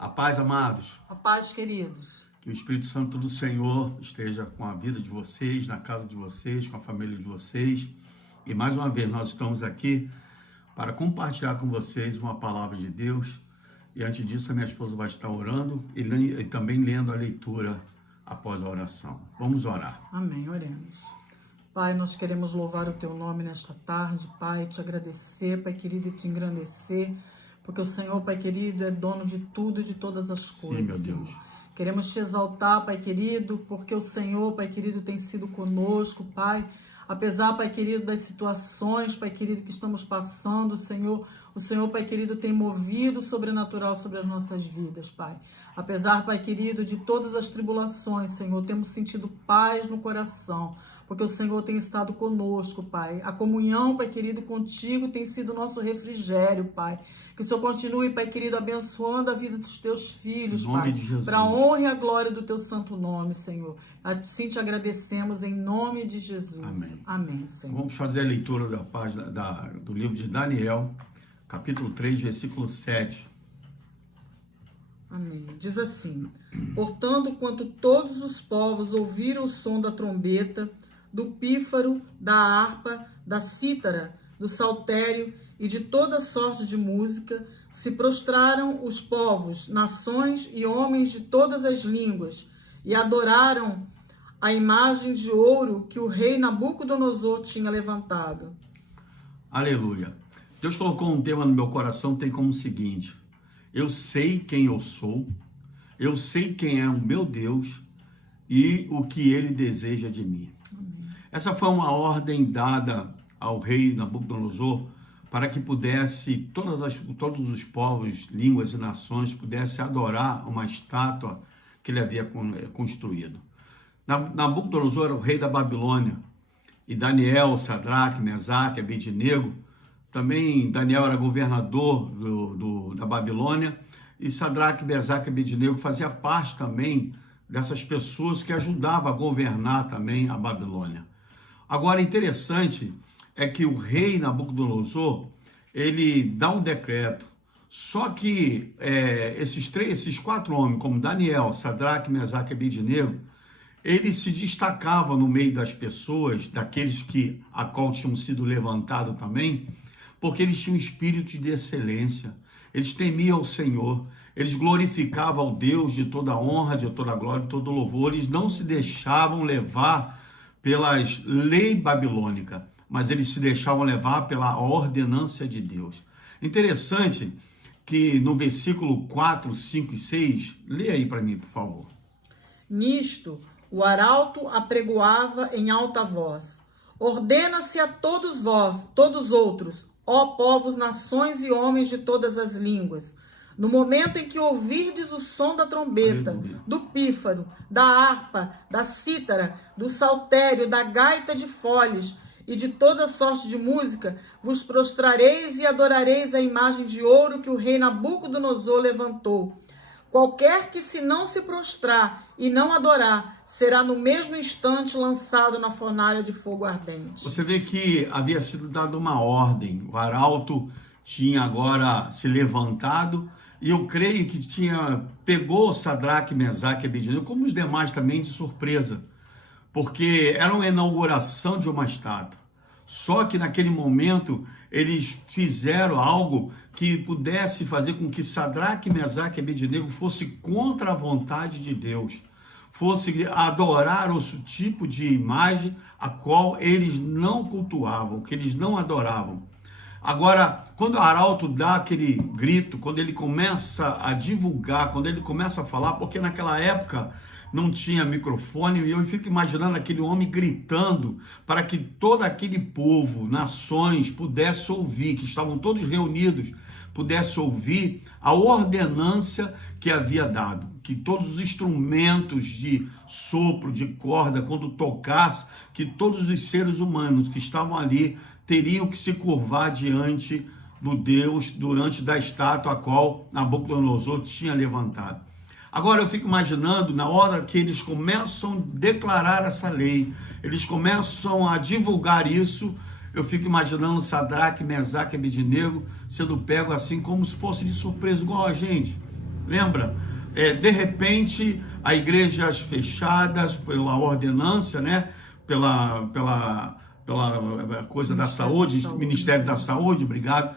A paz, amados. A paz, queridos. Que o Espírito Santo do Senhor esteja com a vida de vocês, na casa de vocês, com a família de vocês. E mais uma vez nós estamos aqui para compartilhar com vocês uma palavra de Deus. E antes disso a minha esposa vai estar orando e também lendo a leitura após a oração. Vamos orar. Amém, oremos. Pai, nós queremos louvar o Teu nome nesta tarde, Pai, te agradecer, Pai querido, e te engrandecer, porque o Senhor, Pai querido, é dono de tudo e de todas as coisas. Sim, meu Deus. Senhor. Queremos te exaltar, Pai querido, porque o Senhor, Pai querido, tem sido conosco, Pai. Apesar, Pai querido, das situações, Pai querido, que estamos passando, Senhor, o Senhor, Pai querido, tem movido o sobrenatural sobre as nossas vidas, Pai. Apesar, Pai querido, de todas as tribulações, Senhor, temos sentido paz no coração, porque o Senhor tem estado conosco, Pai. A comunhão, Pai querido, contigo tem sido o nosso refrigério, Pai. Que o Senhor continue, Pai querido, abençoando a vida dos teus filhos, Pai. Para a honra e a glória do teu santo nome, Senhor. Assim te agradecemos em nome de Jesus. Amém. Amém, Senhor. Vamos fazer a leitura da página do livro de Daniel, capítulo 3, versículo 7. Amém. Diz assim: portanto, quando todos os povos ouviram o som da trombeta, do pífaro, da harpa, da cítara, do saltério e de toda sorte de música, se prostraram os povos, nações e homens de todas as línguas, e adoraram a imagem de ouro que o rei Nabucodonosor tinha levantado. Aleluia. Deus colocou um tema no meu coração, tem como o seguinte: eu sei quem eu sou, eu sei quem é o meu Deus e o que ele deseja de mim. Essa foi uma ordem dada ao rei Nabucodonosor para que pudesse, todos os povos, línguas e nações pudessem adorar uma estátua que ele havia construído. Nabucodonosor era o rei da Babilônia, e Daniel, Sadraque, Mesaque, Abednego, também Daniel era governador da Babilônia, e Sadraque, Mesaque e Abednego fazia parte também dessas pessoas que ajudavam a governar também a Babilônia. Agora, interessante é que o rei Nabucodonosor, ele dá um decreto, só que esses quatro homens, como Daniel, Sadraque, Mesaque e Abednego, eles se destacavam no meio das pessoas, daqueles a qual tinham sido levantados também, porque eles tinham um espírito de excelência, eles temiam o Senhor, eles glorificavam ao Deus de toda honra, de toda glória, de todo louvor, eles não se deixavam levar pelas leis babilônicas, mas eles se deixavam levar pela ordenância de Deus. Interessante que no versículo 4, 5 e 6, lê aí para mim, por favor. Nisto, o arauto apregoava em alta voz: ordena-se a todos vós, todos outros, ó povos, nações e homens de todas as línguas, no momento em que ouvirdes o som da trombeta, aleluia, do pífaro, da harpa, da cítara, do saltério, da gaita de foles e de toda sorte de música, vos prostrareis e adorareis a imagem de ouro que o rei Nabucodonosor levantou. Qualquer que se não se prostrar e não adorar, será no mesmo instante lançado na fornalha de fogo ardente. Você vê que havia sido dada uma ordem, o arauto tinha agora se levantado, e eu creio que pegou Sadraque, Mesaque e Abednego, como os demais também, de surpresa, porque era uma inauguração de uma estátua. Só que naquele momento eles fizeram algo que pudesse fazer com que Sadraque, Mesaque e Abednego fosse contra a vontade de Deus, fosse adorar outro tipo de imagem a qual eles não cultuavam, que eles não adoravam. Agora, quando o arauto dá aquele grito, quando ele começa a divulgar, quando ele começa a falar, porque naquela época não tinha microfone, e eu fico imaginando aquele homem gritando para que todo aquele povo, nações, pudesse ouvir, que estavam todos reunidos, pudesse ouvir a ordenância que havia dado, que todos os instrumentos de sopro, de corda, quando tocasse, que todos os seres humanos que estavam ali teriam que se curvar diante do Deus, diante da estátua a qual Nabucodonosor tinha levantado. Agora eu fico imaginando, na hora que eles começam a declarar essa lei, eles começam a divulgar isso, eu fico imaginando Sadraque, Mesaque e Abednego sendo pego assim como se fosse de surpresa, igual a gente. Lembra? De repente, as igrejas fechadas pela ordenança, né? Pela coisa da saúde, Ministério da Saúde, obrigado,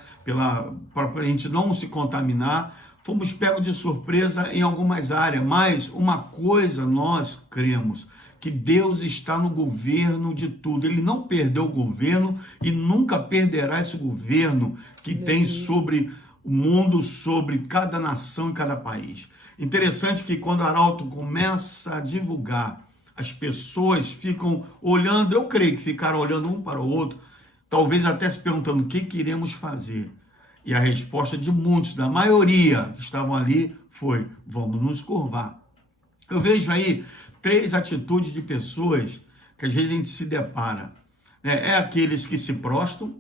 para a gente não se contaminar. Fomos pegos de surpresa em algumas áreas, mas uma coisa nós cremos, que Deus está no governo de tudo. Ele não perdeu o governo e nunca perderá esse governo que tem sobre o mundo, sobre cada nação e cada país. Interessante que quando o Arauto começa a divulgar, as pessoas ficam olhando, eu creio que ficaram olhando um para o outro, talvez até se perguntando o que iremos fazer. E a resposta de muitos, da maioria que estavam ali, foi: vamos nos curvar. Eu vejo aí 3 atitudes de pessoas que às vezes a gente se depara. É aqueles que se prostram,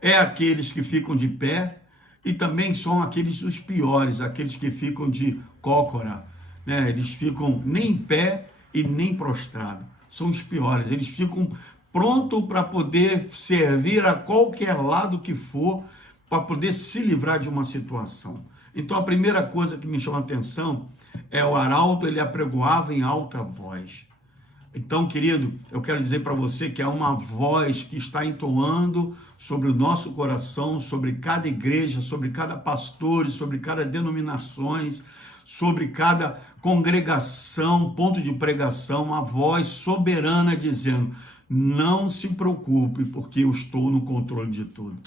é aqueles que ficam de pé, e também são aqueles os piores, aqueles que ficam de cócora. Eles ficam nem em pé e nem prostrado. São os piores. Eles ficam prontos para poder servir a qualquer lado que for, para poder se livrar de uma situação. Então, a primeira coisa que me chama a atenção é o Arauto, ele apregoava em alta voz. Então, querido, eu quero dizer para você que é uma voz que está entoando sobre o nosso coração, sobre cada igreja, sobre cada pastor, sobre cada denominações, sobre cada congregação, ponto de pregação, uma voz soberana dizendo: não se preocupe, porque eu estou no controle de tudo.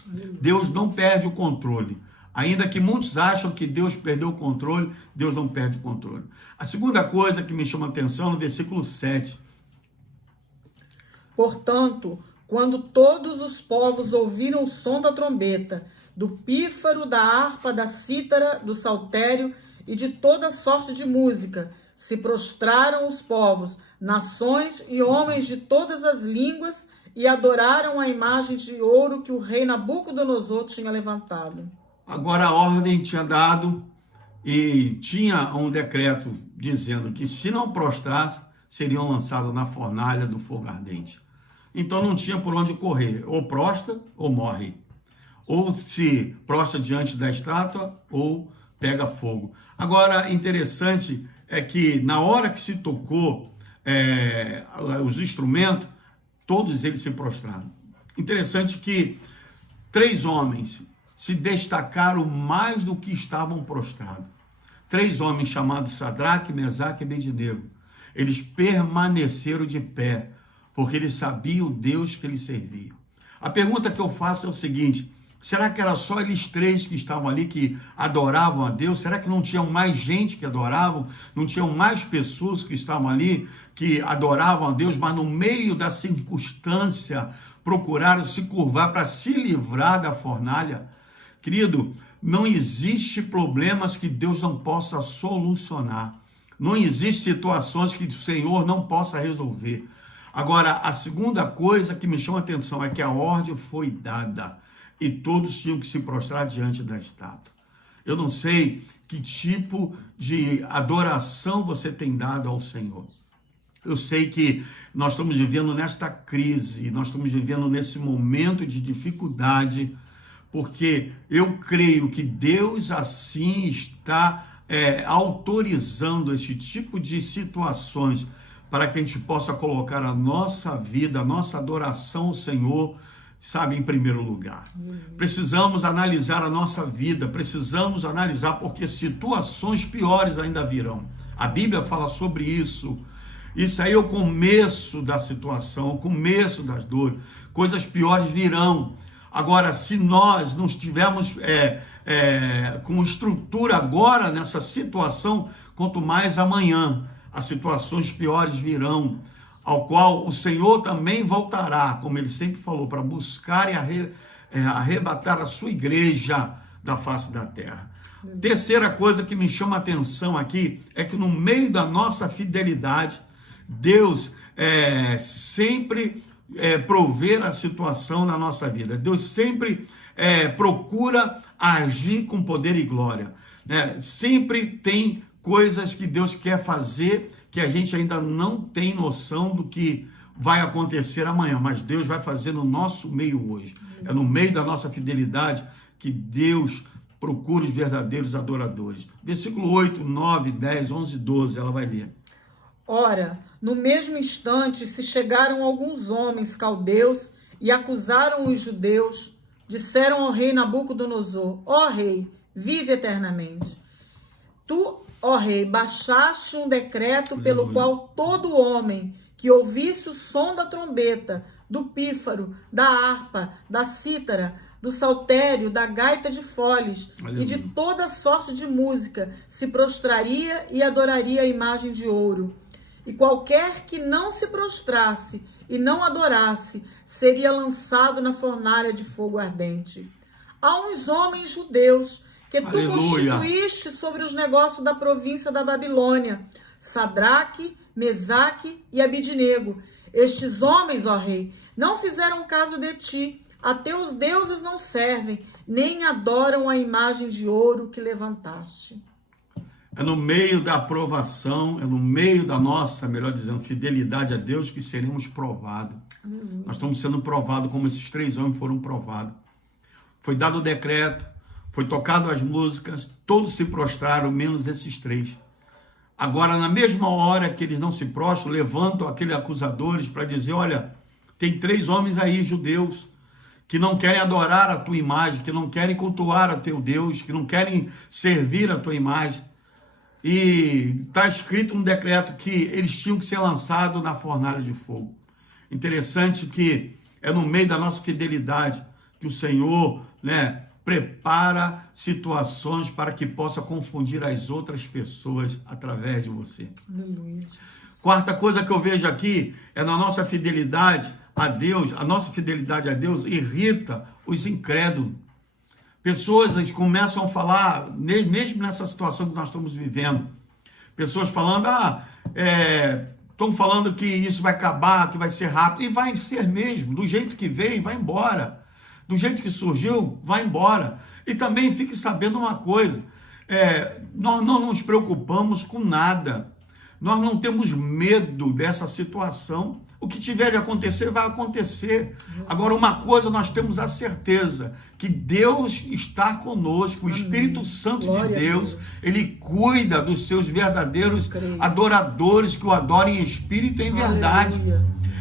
Deus não perde o controle. Ainda que muitos acham que Deus perdeu o controle, Deus não perde o controle. A segunda coisa que me chama a atenção, no versículo 7. Portanto, quando todos os povos ouviram o som da trombeta, do pífaro, da harpa, da cítara, do saltério e de toda sorte de música, se prostraram os povos, nações e homens de todas as línguas, e adoraram a imagem de ouro que o rei Nabucodonosor tinha levantado. Agora a ordem tinha dado e tinha um decreto dizendo que se não prostrasse, seriam lançados na fornalha do fogo ardente. Então não tinha por onde correr, ou prostra ou morre. Ou se prostra diante da estátua ou pega fogo. Agora, interessante é que na hora que se tocou os instrumentos, todos eles se prostraram. Interessante que 3 homens se destacaram mais do que estavam prostrados. 3 homens chamados Sadraque, Mesaque e Abednego. Eles permaneceram de pé, porque eles sabiam o Deus que eles serviam. A pergunta que eu faço é o seguinte: será que era só eles 3 que estavam ali, que adoravam a Deus? Será que não tinham mais gente que adoravam? Não tinham mais pessoas que estavam ali, que adoravam a Deus, mas no meio da circunstância procuraram se curvar para se livrar da fornalha? Querido, não existe problemas que Deus não possa solucionar. Não existe situações que o Senhor não possa resolver. Agora, a segunda coisa que me chama a atenção é que a ordem foi dada e todos tinham que se prostrar diante da estátua. Eu não sei que tipo de adoração você tem dado ao Senhor. Eu sei que nós estamos vivendo nesta crise, nós estamos vivendo nesse momento de dificuldade, porque eu creio que Deus assim está autorizando esse tipo de situações para que a gente possa colocar a nossa vida, a nossa adoração ao Senhor, sabe, em primeiro lugar. Precisamos analisar a nossa vida, precisamos analisar, porque situações piores ainda virão. A Bíblia fala sobre isso. Isso aí é o começo da situação, o começo das dores. Coisas piores virão. Agora, se nós não estivermos com estrutura agora nessa situação, quanto mais amanhã, as situações piores virão, ao qual o Senhor também voltará, como ele sempre falou, para buscar e arrebatar a sua igreja da face da terra. Terceira coisa que me chama a atenção aqui é que no meio da nossa fidelidade, Deus sempre prover a situação na nossa vida. Deus sempre procura agir com poder e glória. Sempre tem coisas que Deus quer fazer que a gente ainda não tem noção do que vai acontecer amanhã, mas Deus vai fazer no nosso meio hoje. É no meio da nossa fidelidade que Deus procura os verdadeiros adoradores. Versículo 8, 9, 10, 11, 12, ela vai ler. Ora, no mesmo instante se chegaram alguns homens caldeus e acusaram os judeus. Disseram ao rei Nabucodonosor: ó rei, vive eternamente. Tu, ó rei, baixaste um decreto pelo qual todo homem que ouvisse o som da trombeta, do pífaro, da harpa, da cítara, do saltério, da gaita de foles e de toda sorte de música se prostraria e adoraria a imagem de ouro. E qualquer que não se prostrasse e não adorasse seria lançado na fornalha de fogo ardente. Há uns homens judeus que tu constituíste sobre os negócios da província da Babilônia, Sadraque, Mesaque e Abidnego. Estes homens, ó rei, não fizeram caso de ti. A teus deuses não servem, nem adoram a imagem de ouro que levantaste. É no meio da aprovação, é no meio da nossa, melhor dizendo, fidelidade a Deus que seremos provados. Nós estamos sendo provados como esses 3 homens foram provados. Foi dado o decreto, foi tocado as músicas, todos se prostraram, menos esses 3. Agora, na mesma hora que eles não se prostram, levantam aqueles acusadores para dizer: olha, tem 3 homens aí, judeus, que não querem adorar a tua imagem, que não querem cultuar a teu Deus, que não querem servir a tua imagem. E está escrito no decreto que eles tinham que ser lançados na fornalha de fogo. Interessante que é no meio da nossa fidelidade que o Senhor, prepara situações para que possa confundir as outras pessoas através de você. Aleluia. Quarta coisa que eu vejo aqui é na nossa fidelidade a Deus. A nossa fidelidade a Deus irrita os incrédulos. Pessoas começam a falar, mesmo nessa situação que nós estamos vivendo, pessoas falando, estão falando que isso vai acabar, que vai ser rápido, e vai ser mesmo, do jeito que veio, vai embora, do jeito que surgiu, vai embora. E também fique sabendo uma coisa, nós não nos preocupamos com nada, nós não temos medo dessa situação. O que tiver de acontecer, vai acontecer. Agora, uma coisa nós temos a certeza, que Deus está conosco, o Espírito Santo de Deus, ele cuida dos seus verdadeiros adoradores, que o adorem em espírito e em verdade.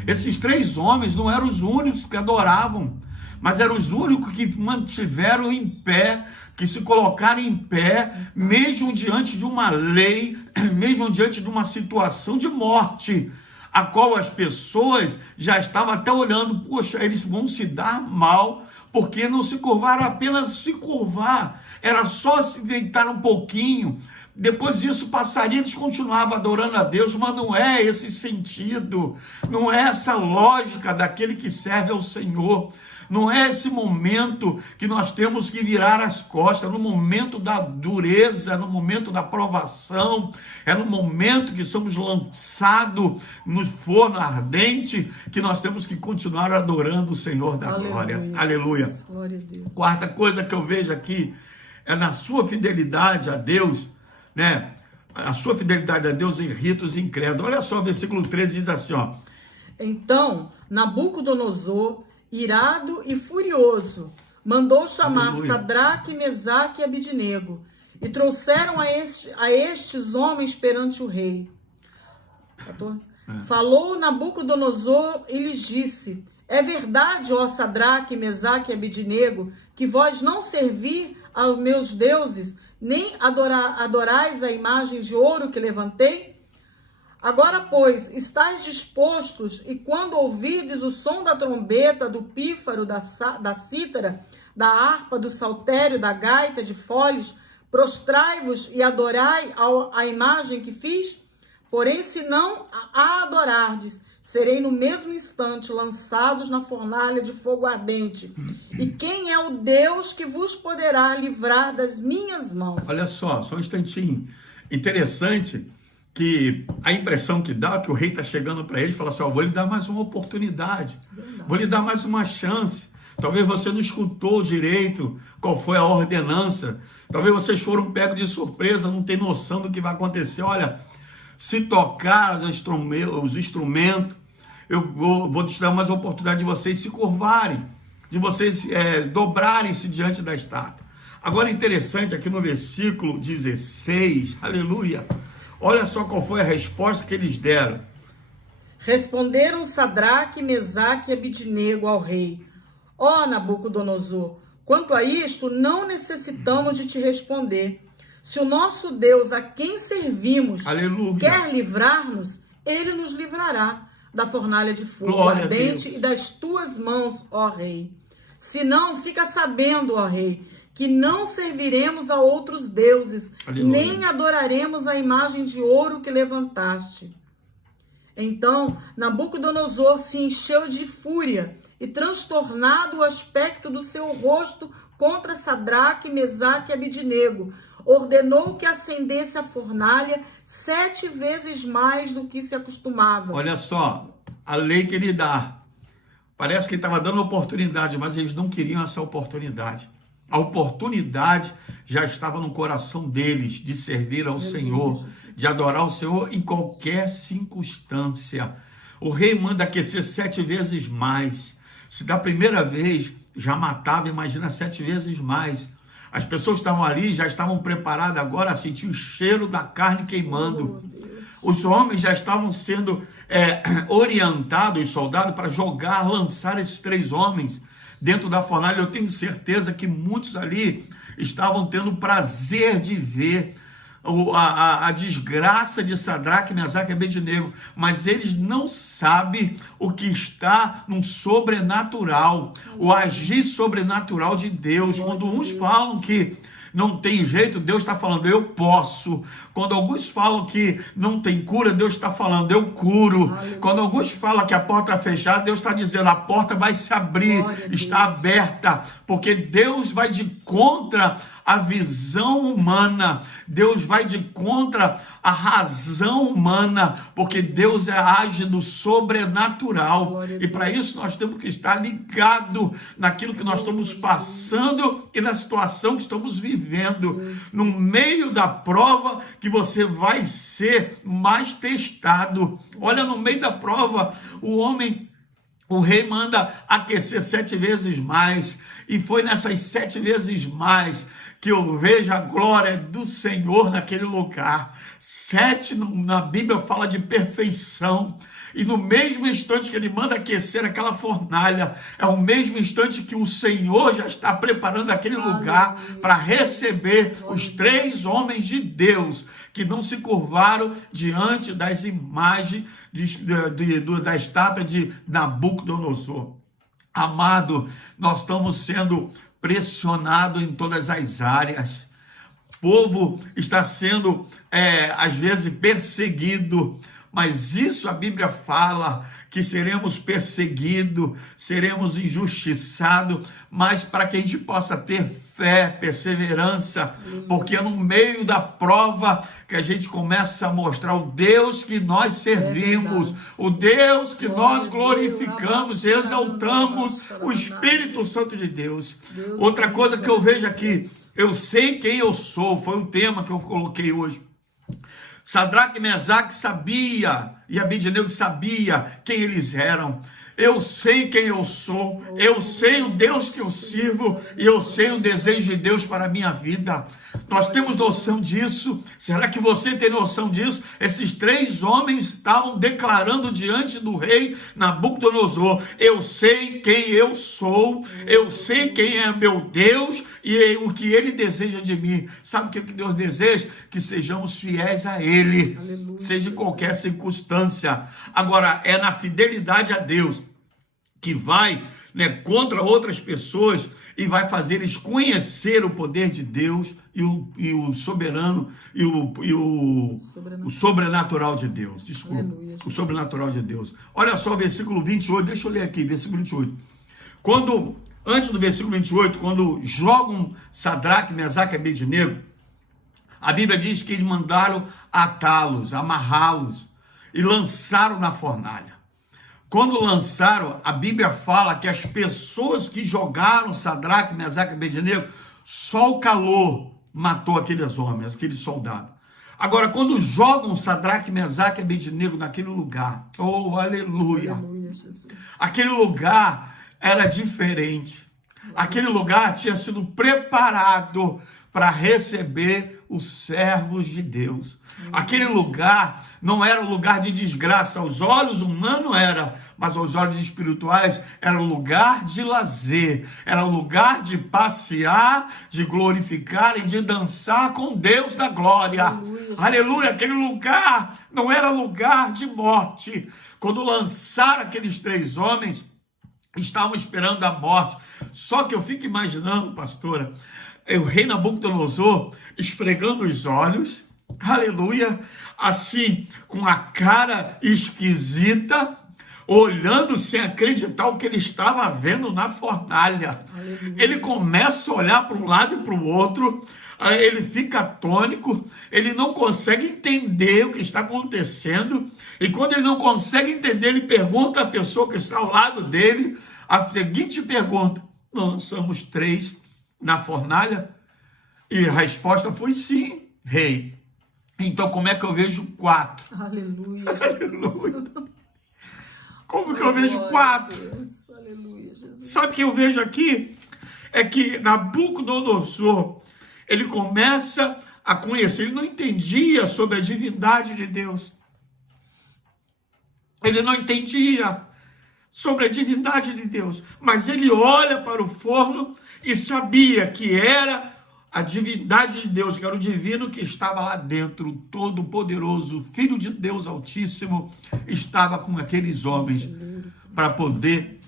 Esses 3 homens não eram os únicos que adoravam, mas eram os únicos que mantiveram em pé, que se colocaram em pé, mesmo diante de uma lei, mesmo diante de uma situação de morte, a qual as pessoas já estavam até olhando: poxa, eles vão se dar mal, porque não se curvaram, apenas se curvar, era só se deitar um pouquinho, depois disso passaria, eles continuavam adorando a Deus. Mas não é esse sentido, não é essa lógica daquele que serve ao Senhor. Não é esse momento que nós temos que virar as costas, no momento da dureza, no momento da provação, é no momento que somos lançados no forno ardente, que nós temos que continuar adorando o Senhor da glória. Aleluia. Glória a Deus. Quarta coisa que eu vejo aqui é na sua fidelidade a Deus, a sua fidelidade a Deus irrita os incrédulos. Olha só, o versículo 13 diz assim, ó. Então, Nabucodonosor, irado e furioso, mandou chamar Sadraque, Mesaque e Abidnego, e trouxeram a estes homens perante o rei. 14. Falou Nabucodonosor e lhes disse: é verdade, ó Sadraque, Mesaque e Abidnego, que vós não servir aos meus deuses, nem adorais a imagem de ouro que levantei? Agora, pois, estáis dispostos, e quando ouvides o som da trombeta, do pífaro, da cítara, da harpa, do saltério, da gaita, de foles, prostrai-vos e adorai a imagem que fiz? Porém, se não a adorardes, serei no mesmo instante lançados na fornalha de fogo ardente. E quem é o Deus que vos poderá livrar das minhas mãos? Olha só um instantinho. Interessante que a impressão que dá é que o rei está chegando para eles e fala assim: vou lhe dar mais uma oportunidade, vou lhe dar mais uma chance. Talvez você não escutou direito qual foi a ordenança, talvez vocês foram pegos de surpresa, não tem noção do que vai acontecer. Olha, se tocar os instrumentos, eu vou te dar mais oportunidade de vocês se curvarem, de vocês dobrarem-se diante da estátua. Agora, interessante aqui no versículo 16, aleluia, olha só qual foi a resposta que eles deram. Responderam Sadraque, Mesaque e Abidnego ao rei: Ó Nabucodonosor, quanto a isto, não necessitamos de te responder. Se o nosso Deus, a quem servimos, aleluia, quer livrar-nos, ele nos livrará da fornalha de fogo glória ardente e das tuas mãos, ó rei. Se não, fica sabendo, ó rei, que não serviremos a outros deuses, aleluia, nem adoraremos a imagem de ouro que levantaste. Então Nabucodonosor se encheu de fúria e, transtornado o aspecto do seu rosto contra Sadraque, Mesaque e Abidnego, ordenou que acendesse a fornalha 7 vezes mais do que se acostumava. Olha só, a lei que ele dá. Parece que ele estava dando oportunidade, mas eles não queriam essa oportunidade. A oportunidade já estava no coração deles de servir ao Senhor, de adorar o Senhor em qualquer circunstância. O rei manda aquecer 7 vezes mais. Se da primeira vez já matava, imagina 7 vezes mais. As pessoas que estavam ali já estavam preparadas agora a sentir o cheiro da carne queimando. Os homens já estavam sendo orientados, os soldados, para lançar esses 3 homens dentro da fornalha. Eu tenho certeza que muitos ali estavam tendo o prazer de ver a desgraça de Sadraque, Mesaque e Abednego, mas eles não sabem o que está no sobrenatural, o agir sobrenatural de Deus. Quando uns falam que não tem jeito, Deus está falando, eu posso. Quando alguns falam que não tem cura, Deus está falando, eu curo. Quando alguns falam que a porta está fechada, Deus está dizendo, a porta vai se abrir, está aberta, porque Deus vai de contra a visão humana, Deus vai de contra a razão humana, porque Deus age no sobrenatural, e para isso nós temos que estar ligado naquilo que nós estamos passando e na situação que estamos vivendo. No meio da prova que você vai ser mais testado. Olha, no meio da prova, o rei manda aquecer 7 vezes mais, e foi nessas 7 vezes mais que eu vejo a glória do Senhor naquele lugar. 7 na Bíblia fala de perfeição. E no mesmo instante que ele manda aquecer aquela fornalha, é o mesmo instante que o Senhor já está preparando aquele lugar para receber os 3 homens de Deus que não se curvaram diante das imagens da estátua de Nabucodonosor. Amado, nós estamos sendo pressionado em todas as áreas. O povo está sendo, às vezes, perseguido, mas isso a Bíblia fala, que seremos perseguidos, seremos injustiçados, mas para que a gente possa ter fé, perseverança, porque é no meio da prova que a gente começa a mostrar o Deus que nós servimos, o Deus que nós glorificamos, exaltamos, o Espírito Santo de Deus. Outra coisa que eu vejo aqui, eu sei quem eu sou, foi o tema que eu coloquei hoje. Sadraque, Mesaque sabia, e Abidnego sabia quem eles eram. Eu sei quem eu sou, eu sei o Deus que eu sirvo, e eu sei o desejo de Deus para a minha vida. Nós temos noção disso? Será que você tem noção disso? Esses 3 homens estavam declarando diante do rei Nabucodonosor, eu sei quem eu sou, eu sei quem é meu Deus e o que ele deseja de mim. Sabe o que Deus deseja? Que sejamos fiéis a ele, aleluia, seja em qualquer circunstância. Agora, é na fidelidade a Deus que vai, contra outras pessoas e vai fazer eles conhecer o poder de Deus e o soberano e o sobrenatural de Deus. Desculpa, aleluia, o sobrenatural de Deus. Olha só o versículo 28, deixa eu ler aqui, versículo 28. Antes do versículo 28, quando jogam Sadraque, Mesaque e Abednego, a Bíblia diz que eles mandaram atá-los, amarrá-los e lançaram na fornalha. Quando lançaram, a Bíblia fala que as pessoas que jogaram Sadraque, Mesaque e Abednego, só o calor matou aqueles homens, aqueles soldados. Agora, quando jogam Sadraque, Mesaque e Abednego naquele lugar, oh, aleluia, aquele lugar era diferente. Aquele lugar tinha sido preparado para receber os servos de Deus. Aquele lugar não era um lugar de desgraça. Aos olhos humanos era, mas aos olhos espirituais era um lugar de lazer. Era um lugar de passear, de glorificar e de dançar com Deus da glória. Aleluia. Aleluia. Aquele lugar não era lugar de morte. Quando lançaram aqueles 3 homens, estavam esperando a morte. Só que eu fico imaginando, pastora, o rei Nabucodonosor esfregando os olhos, aleluia, assim, com a cara esquisita, olhando sem acreditar o que ele estava vendo na fornalha. Aleluia. Ele começa a olhar para um lado e para o outro, ele fica atônico, ele não consegue entender o que está acontecendo, e quando ele não consegue entender, ele pergunta à pessoa que está ao lado dele a seguinte pergunta: nós lançamos 3 na fornalha? E a resposta foi sim, rei. Então como é que eu vejo 4? Aleluia, aleluia. Como que eu vejo 4? Deus. Aleluia, Jesus. Sabe o que eu vejo aqui? É que Nabucodonosor, ele começa a conhecer, ele não entendia sobre a divindade de Deus. Ele não entendia sobre a divindade de Deus, mas ele olha para o forno e sabia que era a divindade de Deus, que era o divino que estava lá dentro, todo-poderoso, Filho de Deus Altíssimo, estava com aqueles homens para poder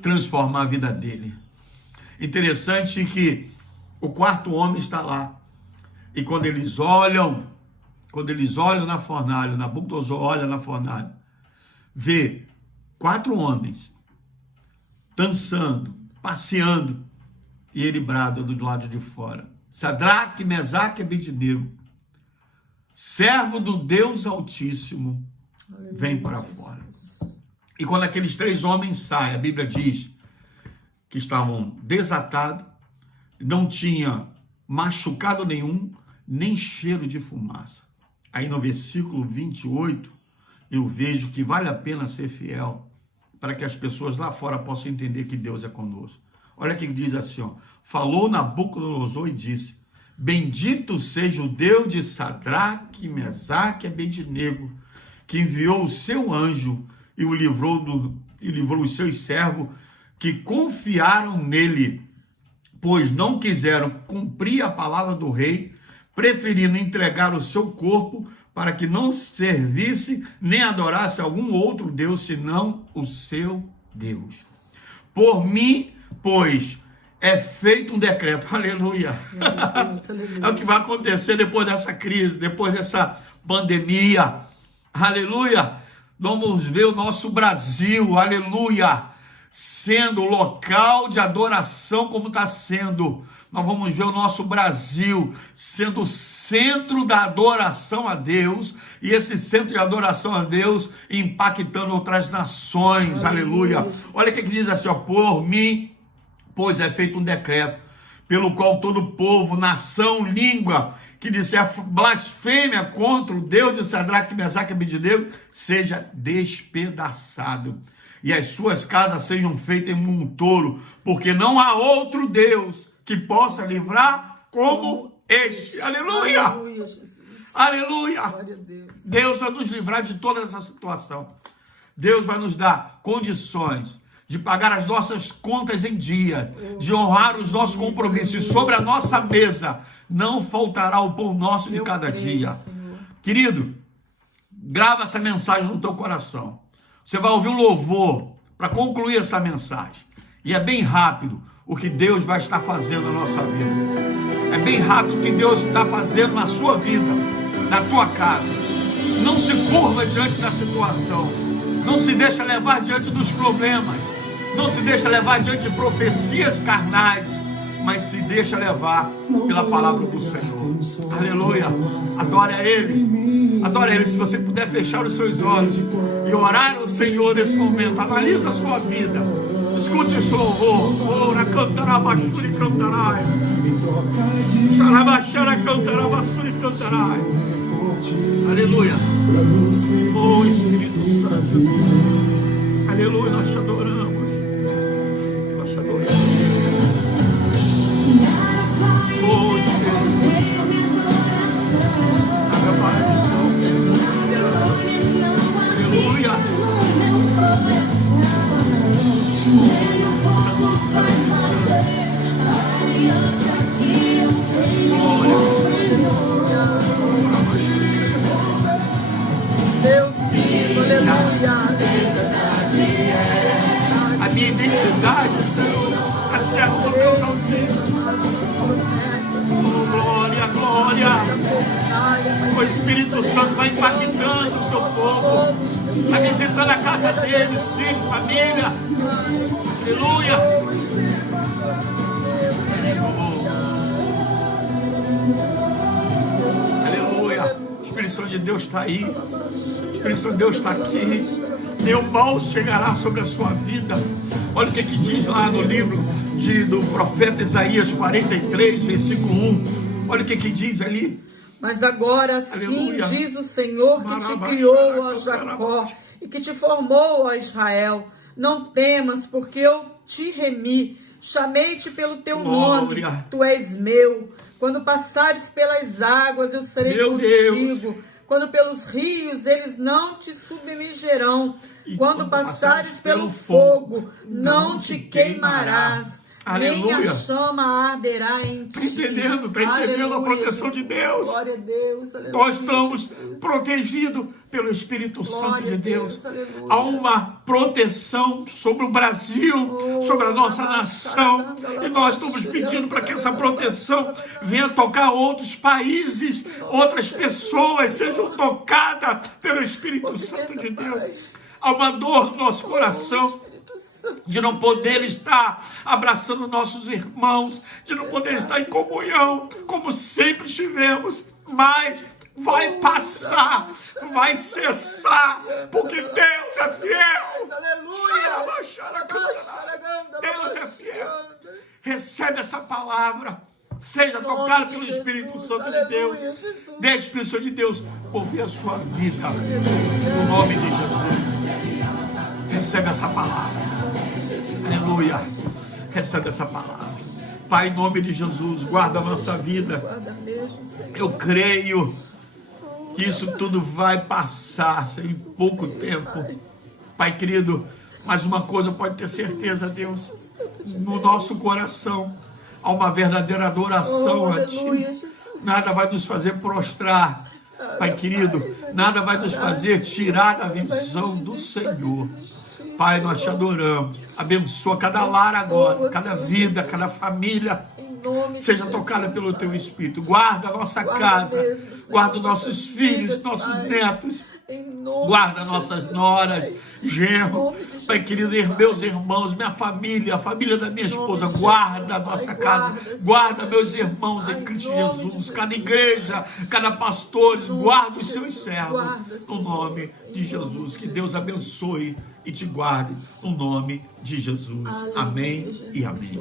transformar a vida dele. Interessante que o 4º homem está lá, e quando eles olham na fornalha, Nabucodonosor olha na fornalha, vê 4 homens dançando, passeando, e ele brada do lado de fora: Sadraque, Mesaque e Abednego, servo do Deus Altíssimo, vem para fora. E quando aqueles 3 homens saem, a Bíblia diz que estavam desatados, não tinha machucado nenhum, nem cheiro de fumaça. Aí no versículo 28, eu vejo que vale a pena ser fiel, para que as pessoas lá fora possam entender que Deus é conosco. Olha que diz assim, ó: falou Nabucodonosor e disse: bendito seja o Deus de Sadraque, Mesaque e Abednego, que enviou o seu anjo e o livrou os seus servos que confiaram nele, pois não quiseram cumprir a palavra do rei, preferindo entregar o seu corpo para que não servisse nem adorasse algum outro Deus, senão o seu Deus. Por mim, pois, é feito um decreto. Aleluia. É o que vai acontecer depois dessa crise, depois dessa pandemia. Aleluia. Vamos ver o nosso Brasil, aleluia, sendo local de adoração como está sendo. Nós vamos ver o nosso Brasil sendo o centro da adoração a Deus, e esse centro de adoração a Deus impactando outras nações, aleluia. Olha o que diz assim, ó: por mim, pois é feito um decreto, pelo qual todo povo, nação, língua, que disser blasfêmia contra o Deus de Sadraque, Mesaque e Abednego, seja despedaçado, e as suas casas sejam feitas em monturo, porque não há outro Deus que possa livrar como este. Aleluia! Aleluia, Jesus. Aleluia! Glória a Deus. Deus vai nos livrar de toda essa situação. Deus vai nos dar condições de pagar as nossas contas em dia, de honrar os nossos compromissos, e sobre a nossa mesa não faltará o pão nosso de cada dia. Querido, grava essa mensagem no teu coração. Você vai ouvir um louvor para concluir essa mensagem. E é bem rápido o que Deus vai estar fazendo na nossa vida. É bem rápido o que Deus está fazendo na sua vida, na tua casa. Não se curva diante da situação. Não se deixa levar diante dos problemas. Não se deixa levar diante de profecias carnais, mas se deixa levar pela palavra do Senhor. Aleluia. Adore a Ele. Adore a Ele. Se você puder fechar os seus olhos e orar ao Senhor nesse momento, analisa a sua vida. Escute esse louvor. Ora, cantará, bastura e cantará. Xarabaxara, cantará, bastura e cantará. Aleluia. Oh, Espírito Santo. Aleluia, nós te adoramos. Nós te adoramos. vai impactando o seu povo, vai visitando a casa deles, filhos, família. Aleluia. Aleluia. O Espírito Santo de Deus está aí. O Espírito Santo de Deus está aqui. Nenhum mal chegará sobre a sua vida. Olha o que diz lá no livro do profeta Isaías 43, versículo 1. Olha o que diz ali. Mas agora sim, Aleluia. Diz o Senhor que te criou, ó Jacó, e que te formou, ó Israel. Não temas, porque eu te remi. Chamei-te pelo teu nome. Tu és meu. Quando passares pelas águas, eu serei contigo. Quando pelos rios, eles não te submergerão. Quando passares pelo fogo, não te queimarás. Aleluia. Nem a chama arderá em ti. Está entendendo a proteção de Deus? Glória a Deus. Aleluia. Nós estamos protegidos pelo Espírito Santo de Deus. Há uma proteção sobre o Brasil, sobre a nossa nação. E nós estamos pedindo para que essa proteção venha tocar outros países, outras pessoas sejam tocadas pelo Espírito Santo de Deus. Há uma dor no nosso coração de não poder estar abraçando nossos irmãos, de não poder estar em comunhão, como sempre estivemos, mas vai passar, vai cessar, porque Deus é fiel. Deus é fiel. Recebe essa palavra, seja tocado pelo Espírito Santo de Deus. Deixe o Espírito Santo de Deus ouvir a sua vida, no nome de Jesus. Recebe essa palavra. Aleluia. Recebe essa palavra. Pai, em nome de Jesus, guarda a nossa vida. Eu creio que isso tudo vai passar em pouco tempo. Pai querido, mas uma coisa pode ter certeza, Deus. No nosso coração há uma verdadeira adoração a Ti. Nada vai nos fazer prostrar. Pai querido, nada vai nos fazer tirar da visão do Senhor. Pai, nós te adoramos. Abençoa cada lar agora, cada vida, cada família. Seja tocada pelo Teu Espírito. Guarda a nossa casa. Guarda nossos filhos, nossos netos. Guarda nossas noras, genro. Pai querido, meus irmãos, minha família, a família da minha esposa. Guarda a nossa casa. Guarda meus irmãos em Cristo Jesus. Cada igreja, cada pastor. Guarda os seus servos. No nome de Jesus. Que Deus abençoe e te guarde. No nome de Jesus. Amém e amém.